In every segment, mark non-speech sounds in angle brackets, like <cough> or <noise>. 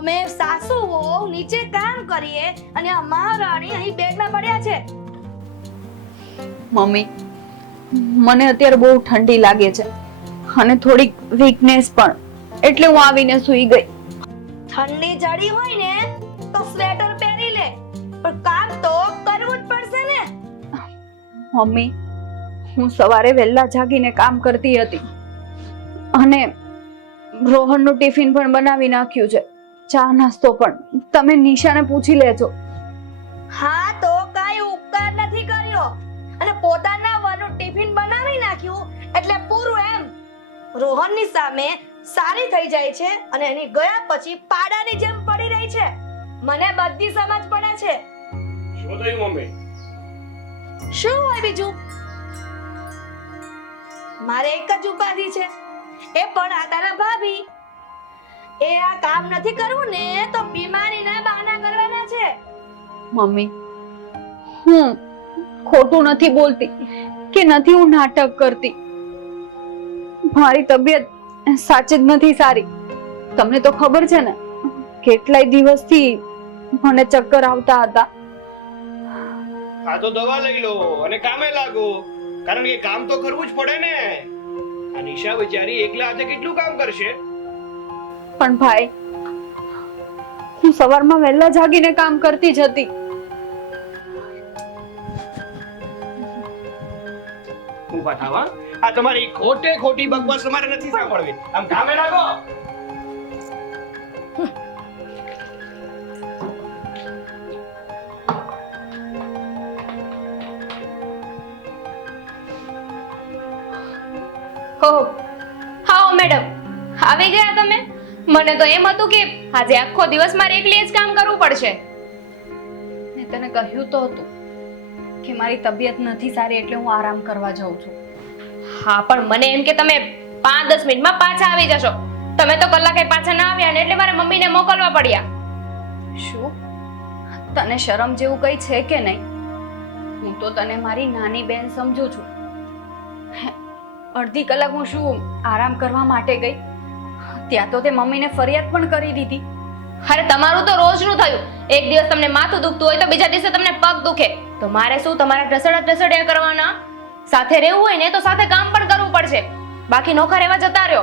આ સાસુ અમે સાસુઓ નીચે કામ કરીએ અને આ મહારાણી અહીં બેડમાં પડ્યા છે. મમ્મી મને અત્યારે બહુ ઠંડી લાગે છે અને થોડીક વીકનેસ પણ એટલે હું આવીને સૂઈ ગઈ. ઠંડી જડી હોય ને તો સ્વેટર પહેરી લે પણ કામ તો કરવું જ પડશે ને. મમ્મી હું સવારે વહેલા જાગીને કામ કરતી હતી અને રોહનનું ટિફિન પણ બનાવી નાખ્યું છે. ચા નાસ્તો પણ. તમે નિશાને પૂછી લેજો. હા તો કાંઈ ઉપકાર નથી કર્યો. અને પોતાના વનું ટિફિન બનાવી નાખ્યું એટલે પૂરું એમ. રોહનની સામે સારી થઈ જાય છે અને એની ગયા પછી પાડાની જેમ પડી રહી છે. મને બધી સમજ પડે છે. શું થયું મમ્મી? શું હોય બીજું? મારે એક જ ઉપાધિ છે. એ પણ આ તારા ભાભી એ આ કામ નથી કરવું ને તો બીમારીના બહાના કરવાના છે. મમ્મી હું ખોટું નથી બોલતી કે નથી હું નાટક કરતી. મારી તબિયત સાચી જ નથી સારી. તમને તો ખબર છે ને કેટલાય દિવસથી મને ચક્કર આવતા હતા. આ તો દવા લઈ લો અને કામે લાગો. કારણ કે કામ તો કરવું જ પડે ને. આ નિશા બિચારી એકલા હાથે કેટલું કામ કરશે? પણ ભાઈ હું સવારમાં વહેલા જાગીને કામ કરતી જ હતી. ઊભા થાવ આ તમારી ખોટે ખોટી બકવાસ તમારે નથી સાંભળવી. આમ કામે લાગો. હો હાઓ મેડમ. આવી ગયા તમે? મને તો એમ હતું કે આજે આખો દિવસ મારે એકલી જ કામ કરવું પડશે. મેં તને કહ્યું તો હતું કે મારી તબિયત નથી સારી એટલે હું આરામ કરવા જાઉં છું. હા, પણ મને એમ કે તમે પાંચ દસ મિનિટમાં પાછા આવી જશો. તમે તો કલાકે પાછા ના આવ્યા ને એટલે મારે મમ્મીને મોકલવા પડ્યા. શું? તને શરમ જેવું કઈ છે કે નહીં? હું તો તને મારી નાની બેન સમજુ છું. અડધી કલાક હું શું આરામ કરવા માટે ગઈ? ત્યાં તો તે મમ્મીને ફરિયાદ પણ કરી દીધી. અરે તમારું તો રોજનું થયું. એક દિવસ તમને માથું દુખતું હોય તો બીજા દિવસે તમને પગ દુખે. તો મારે શું તમારા ઢસડા ઢસડ્યા કરવાના? સાથે રહેવું હોય ને તો સાથે કામ પણ કરવું પડશે. બાકી નોખા રહેવા જતા રહ્યો.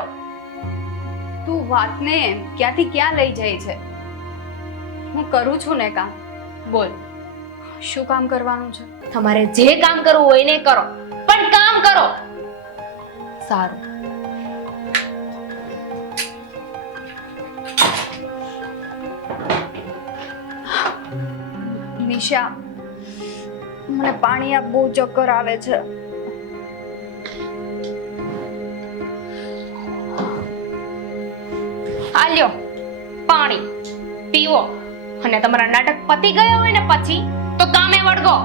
તું વાતને ક્યાંથી ક્યાં લઈ જાય છે? હું કરું છું ને કામ. બોલ. શું કામ કરવાનું છે? તમારે જે કામ કરવું હોય ને કરો. પણ કામ કરો. સારું. નિશા મને પાણી આપ બહુ ચક્કર આવે છે. આ લ્યો, પાણી, પીવો. અને તમારા નાટક પતી ગયા હોય ને પછી, તો કામે વળગો.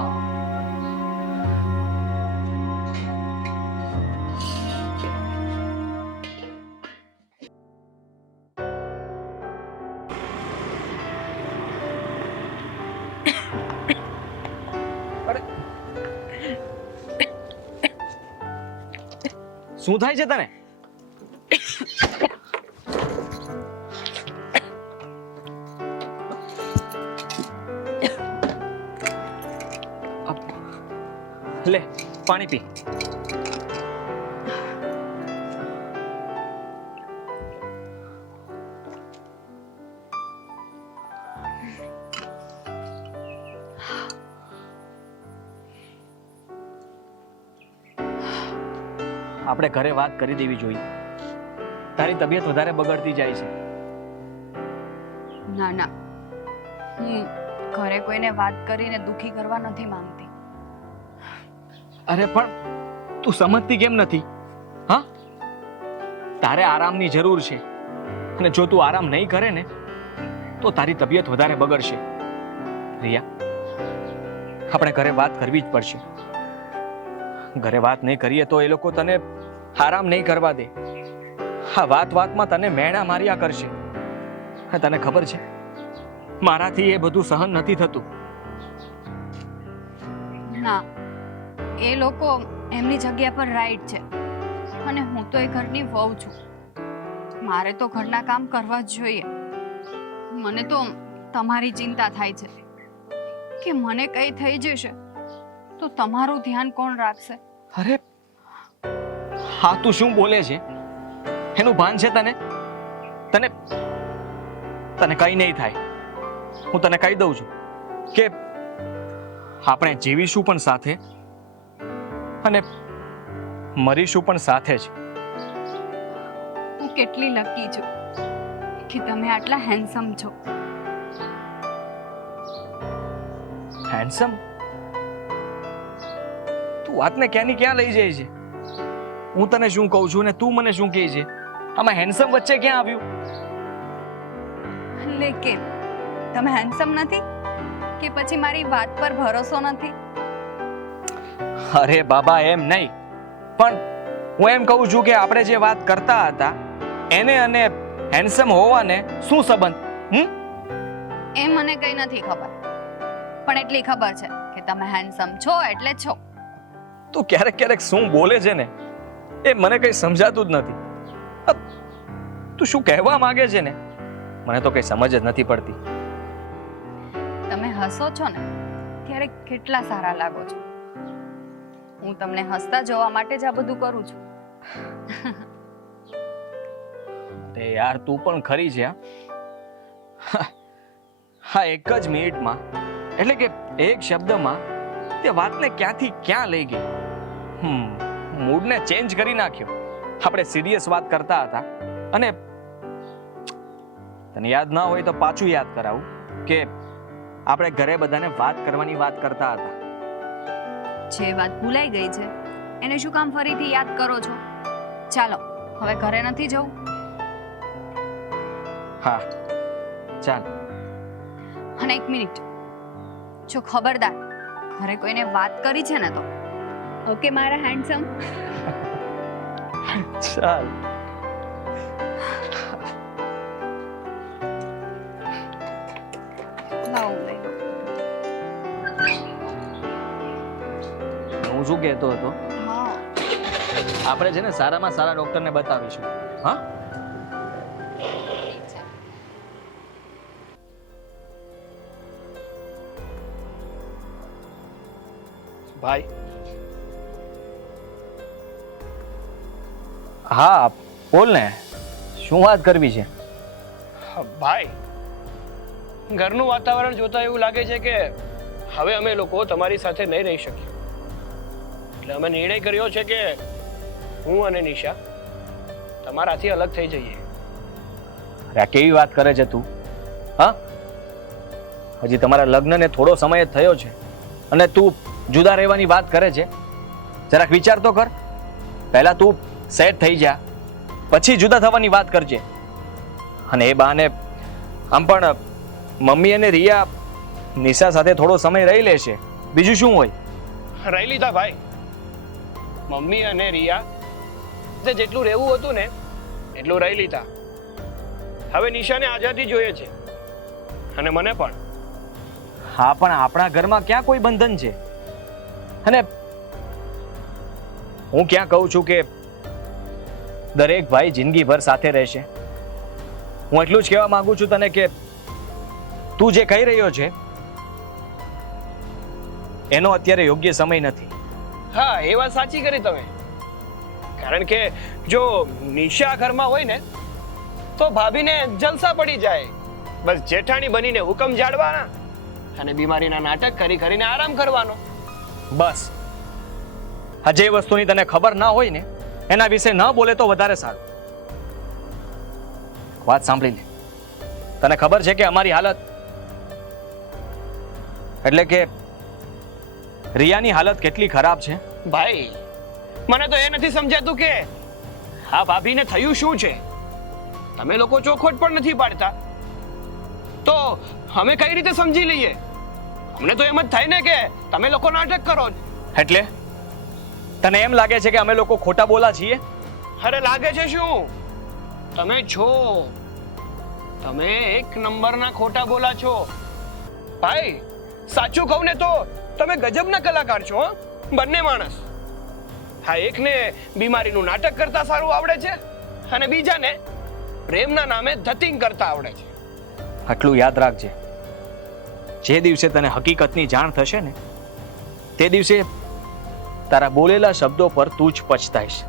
શું થાય છે તને? <coughs> લે પાણી પી. આપણે ઘરે વાત કરી દેવી જોઈએ. તારી તબિયત વધારે બગડતી જાય છે. ના ના. હું ઘરે કોઈને વાત કરીને દુખી કરવા નથી માંગતી. અરે પણ તું સમજતી કેમ નથી? હા? તારે આરામની જરૂર છે. અને જો તું આરામ નહીં કરે ને તો તારી તબિયત વધારે બગડશે. રિયા આપણે ઘરે વાત કરવી જ પડશે. ઘરે વાત નહીં કરીએ તો એ લોકો તને આરામ નહીં કરવા દે. હા વાત વાતમાં તને મેણા માર્યા કરશે. હા, તને ખબર છે? મારાથી એ બધું સહન નથી થતું. ના એ લોકો એમની જગ્યા પર રાઈટ છે. અને હું તો એ ઘરની વહુ છું. મારે તો ઘરના કામ કરવા જ જોઈએ. મને તો તમારી ચિંતા થાય છે. કે મને કંઈ થઈ જશે તો તમારું ધ્યાન કોણ રાખશે? અરે હા તું શું બોલે છે એનું ભાન છે તને? તને તને કઈ નહીં થાય. હું તને કહી દઉં છું કે આપણે જીવીશું પણ સાથે અને મરીશું પણ સાથે જ. હું કેટલી લકી છું કે તમે આટલા હેન્ડસમ છો. હેન્ડસમ તું વાતને ક્યાંની ક્યાં લઈ જાય છે? હું તને શું કહું છું ને તું મને શું કહે છે? આમાં હેન્ડસમ વચ્ચે ક્યાં આવ્યું? લે કેમ તમે હેન્ડસમ નથી? કે પછી મારી વાત પર ભરોસો નથી? અરે બાબા એમ નહીં. પણ હું એમ કહું છું કે આપણે જે વાત કરતા હતા એને અને હેન્ડસમ હોવાને શું સંબંધ? હમ? એ મને કઈ નથી ખબર. પણ એટલી ખબર છે કે તમે હેન્ડસમ છો એટલે છો. તું ક્યારેક ક્યારેક શું બોલે છે ને? એ મને કઈ સમજાતું જ નથી. તું શું કહેવા માંગે છે ને? મને તો કઈ સમજ જ નથી પડતી. તમે હસો છો ને ત્યારે કેટલા સારા લાગો છો. હું તમને હસતા જોવા માટે જ આ બધું કરું છું. તે યાર તું પણ ખરી છે હા એક જ મિનિટમાં. એટલે કે એક શબ્દમાં તે વાતને ક્યાંથી ક્યાં લઈ ગઈ? હમ મૂડને ચેન્જ કરી નાખ્યો. આપણે સિરિયસ વાત કરતા હતા. અને તને યાદ ના હોય તો પાછું યાદ કરાવું કે આપણે ઘરે બધાને વાત કરવાની વાત કરતા હતા. જે વાત ભૂલાઈ ગઈ છે એને શું કામ ફરીથી યાદ કરો છો? ચાલો હવે ઘરે નથી જવું. હા ચાલ. અને એક મિનિટ. જો ખબરદાર ઘરે કોઈને વાત કરી છે ને તો? ઓકે મારા હેન્ડસમ ચાલ હું શું કહેતો હતો? આપણે છે ને સારામાં સારા ડોક્ટરને બતાવીશું. હા? ભાઈ હા બોલ ને શું વાત કરવી છે? ભાઈ ઘરનું વાતાવરણ જોતા એવું લાગે છે કે હવે અમે લોકો તમારી સાથે નહીં રહી શકીએ. એટલે અમે નિર્ણય કર્યો છે કે હું અને નિશા તમારાથી અલગ થઈ જઈએ. આ કેવી વાત કરે છે તું? હા? હજી તમારા લગ્નને થોડો સમય જ થયો છે. અને તું જુદા રહેવાની વાત કરે છે? જરાક વિચાર તો કર. પહેલા તું સેટ થઈ જા. પછી જુદા થવાની વાત કરજે. અને એ બહાને આમ પણ મમ્મી અને રિયા નિશા સાથે થોડો સમય રહી લેશે બીજું શું હોય? રહી લીધા ભાઈ. મમ્મી અને રિયા જે જેટલું રહેવું હતું ને એટલું રહી લીધા. હવે નિશાને આઝાદી જોઈએ છે. અને મને પણ. હા પણ આપણા ઘરમાં ક્યાં કોઈ બંધન છે? અને હું ક્યાં કહું છું કે દરેક ભાઈ જિંદગીભર સાથે રહેશે. હું એટલું જ કહેવા માંગુ છું તને કે તું જે કહી રહ્યો છે એનો અત્યારે યોગ્ય સમય નથી. હા એ વાત સાચી કરી તમે. કારણ કે જો નિશા ઘરમાં હોય ને તો ભાભીને જલસા પડી જાય. બસ જેઠાણી બનીને હુકમ જાળવાના અને બીમારીના નાટક કરી કરીને આરામ કરવાનો. બસ. આ જે વસ્તુની તને ખબર ના હોય ને એના વિશે ન બોલે તો વધારે સારું. વાત સાંભળી લે તને ખબર છે કે અમારી હાલત? એટલે કે રિયાની હાલત કેટલી ખરાબ છે? ભાઈ મને તો એ નથી સમજાતું કે આ ભાભીને થયું શું છે? તમે લોકો ચોખવટ પણ નથી પાડતા. તો અમે કઈ રીતે સમજી લઈએ? અમને તો એમ જ થાય ને કે તમે લોકો નાટક કરો. એટલે? તને એમ લાગે છે કે અમે લોકો ખોટા બોલા છીએ? અરે લાગે છે શું? તમે છો. તમે એક નંબરના ખોટા બોલા છો. ભાઈ સાચું કહું ને તો તમે ગજબના કલાકાર છો? બંને માણસ. હા એકને બીમારીનું નાટક કરતા સારું આવડે છે અને બીજાને પ્રેમના નામે ધતિંગ કરતા આવડે છે. આટલું યાદ રાખજે. જે દિવસે તને હકીકતની જાણ થશે ને તે દિવસે તારા બોલેલા શબ્દો પર તું જ પછતાઈશ.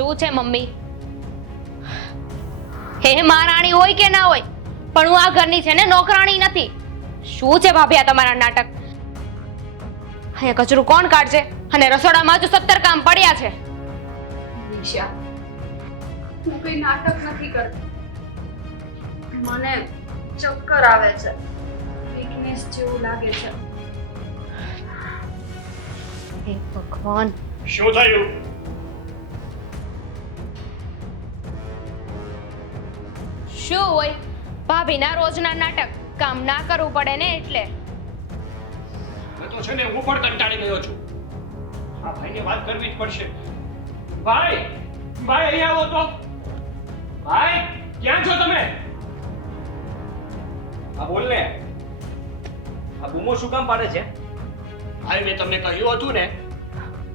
શું છે મમ્મી? હે મહારાણી હોય કે ના હોય? પણ હું આ ઘરની છે ને નોકરાણી નથી. શું છે ભાભી આ તમારા નાટક? અહીંયા કચરું કોણ કાઢશે? અને રસોડામાં હજુ સત્તર કામ પડ્યા છે. નિશા હું કઈ નાટક નથી કરતી. મને ચક્કર આવે છે. વીકનેસ જેવું લાગે છે. હે ભગવાન. શું થયું? શું હોય? ભાભીના રોજના નાટક કામ ના કરવું પડે ને એટલે. તો છે ને હું પણ કંટાળી ગયો છું. આ ભાઈને વાત કરવી જ પડશે. ભાઈ ભાઈ અહીં આવો તો. ભાઈ ક્યાં છો તમે? હા બોલ ને. આ બૂમો શું કામ પાડે છે? ભાઈ મેં તમને કહ્યું હતું ને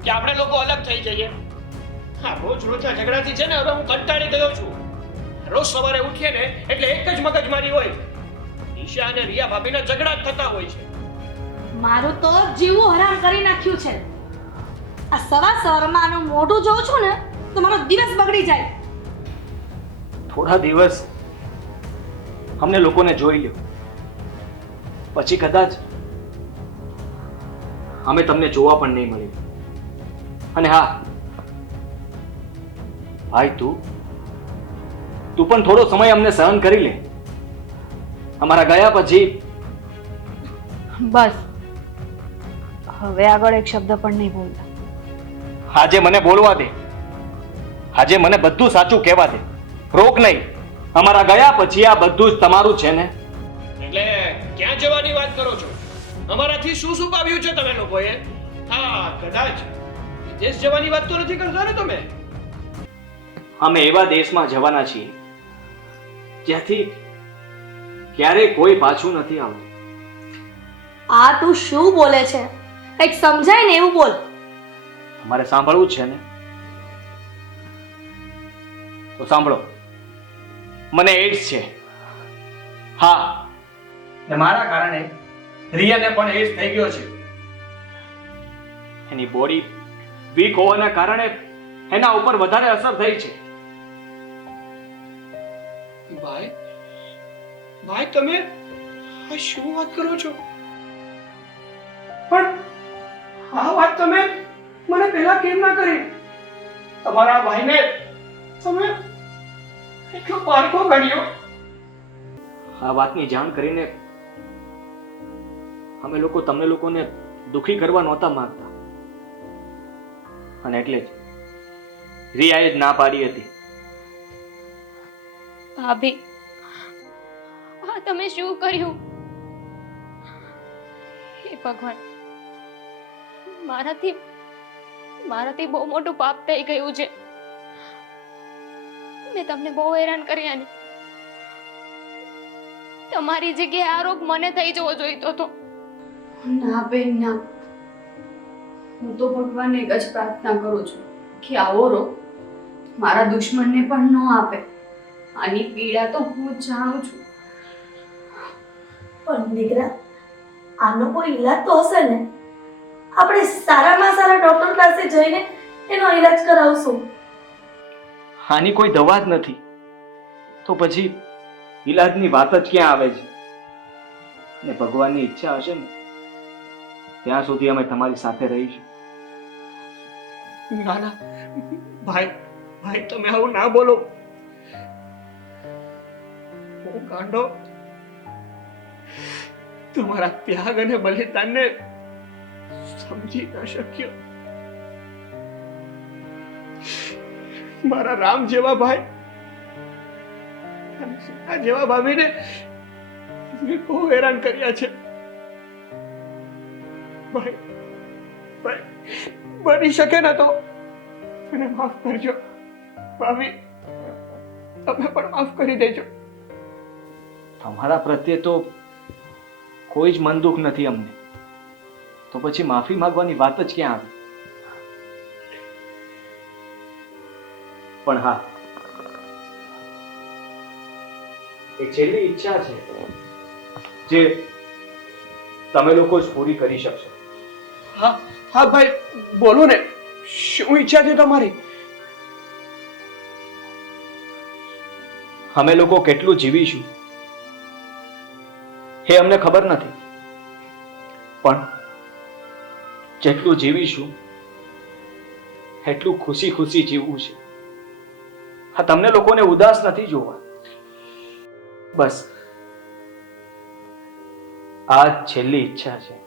કે આપણે લોકો અલગ થઈ જઈએ. હા રોજ રોજ ઝઘડાથી છે ને હવે હું કંટાળી ગયો છું. રોજ સવારે ઉઠીએ ને એટલે એક જ મગજમારી હોય. ઈશા અને રિયા ભાભીના ઝઘડા થતા હોય છે. મારું તો જીવું હરામ કરી નાખ્યું છે. આ સવા સવારમાં આનું મોઢું જોઉં છું ને તો મારો દિવસ બગડી જાય. થોડા દિવસ અમને લોકોને જોઈ લ્યો. પછી કદાચ અમે તમને જોવા પણ નહીં મળી. અને હા ભાઈ તું તું પણ થોડો સમય અમને સહન કરી લે. અમારા ગયા પછી બસ. હવે આગળ એક શબ્દ પણ નહીં બોલતા. આજે મને બોલવા દે. આજે મને બધું સાચું કહેવા દે. રોક નહીં. અમારા ગયા પછી આ બધું જ તમારું છે ને? એટલે ક્યાં જવાની વાત કરો છો? અમારાથી શું શું પાવ્યું છે તમે લોકોએ? હા કદાચ વિદેશ જવાની વાત તો નથી કરતા ને તમે. અમે એવા દેશમાં જવાના છીએ જ્યાંથી ક્યારેય કોઈ પાછું નથી આવતું. આ તું શું બોલે છે? કંઈક સમજાય ને એવું બોલ. અમારે સાંભળવું છે ને? તો સાંભળો. મને એડ્સ છે. હા. ને મારા કારણે રિયાને પણ એડ્સ થઈ ગયો છે. એની બોડી વીક હોવાના કારણે એના ઉપર વધારે અસર થઈ છે. ભાઈ. ભાઈ, તમે આ શું વાત કરો છો? પણ આ વાત તમે મને પહેલા કેમ ના કરી? તમારા ભાઈને તમે એટલો પારખો ગણ્યો. આ વાતની જાણ કરીને અમે લોકો તમને લોકોને દુખી કરવા નહોતા માંગતા. અને એટલે જ રિયાએ જ ના પાડી હતી. ભાભી. આ તમે શું કર્યું? હે ભગવાન, મારાથી મારાથી બહુ મોટું પાપ થઈ ગયું છે. મેં તમને બહુ હેરાન કર્યા ને. તમારી જગ્યાએ આ રોગ મને થઈ જવો જોઈતો હતો. ના બેન, ના. હું તો ભગવાનને એક જ પ્રાર્થના કરું છું કે આવો રોગ મારા દુશ્મનને પણ ન આપે. આની પીડા તો હું જાણું છું. પણ દીકરા આનો કોઈ ઈલાજ તો હશે ને? આપણે સારામાં સારા ડોક્ટર પાસે જઈને એનો ઈલાજ કરાવશું. આની કોઈ દવા જ નથી. તો પછી ઈલાજની વાત જ ક્યાં આવે છે? ને ભગવાનની ઈચ્છા હશે ને ત્યાં સુધી અમે તમારી સાથે રહીશું. ના ના ભાઈ ભાઈ તમે આવું ના બોલો. કાંડો તમારા ત્યાગ અને બલિદાનને સમજી ન શક્યો. મારા રામ જેવા ભાઈ આ જેવા ભાભીને મેં બહુ હેરાન કર્યા છે. ભાઈ ભાઈ, બની શકે ને તો મને માફ કરજો. ભાભી, તમે પણ માફ કરી દેજો. તમારા પ્રત્યે તો કોઈ જ મન દુઃખ નથી અમને. તો પછી માફી માંગવાની વાત જ ક્યાં આવી? પણ હા. એ છેલ્લી ઈચ્છા છે જે તમે લોકો જ પૂરી કરી શકશો. હા હા ભાઈ બોલો ને શું ઈચ્છા છે તમારી? અમે લોકો કેટલું જીવીશું? એ અમને ખબર નથી. પણ જેટલું જીવીશું એટલું ખુશી ખુશી જીવવું છે. હા, તમને લોકોને ઉદાસ નથી જોવા. બસ. આ છેલ્લી ઈચ્છા છે.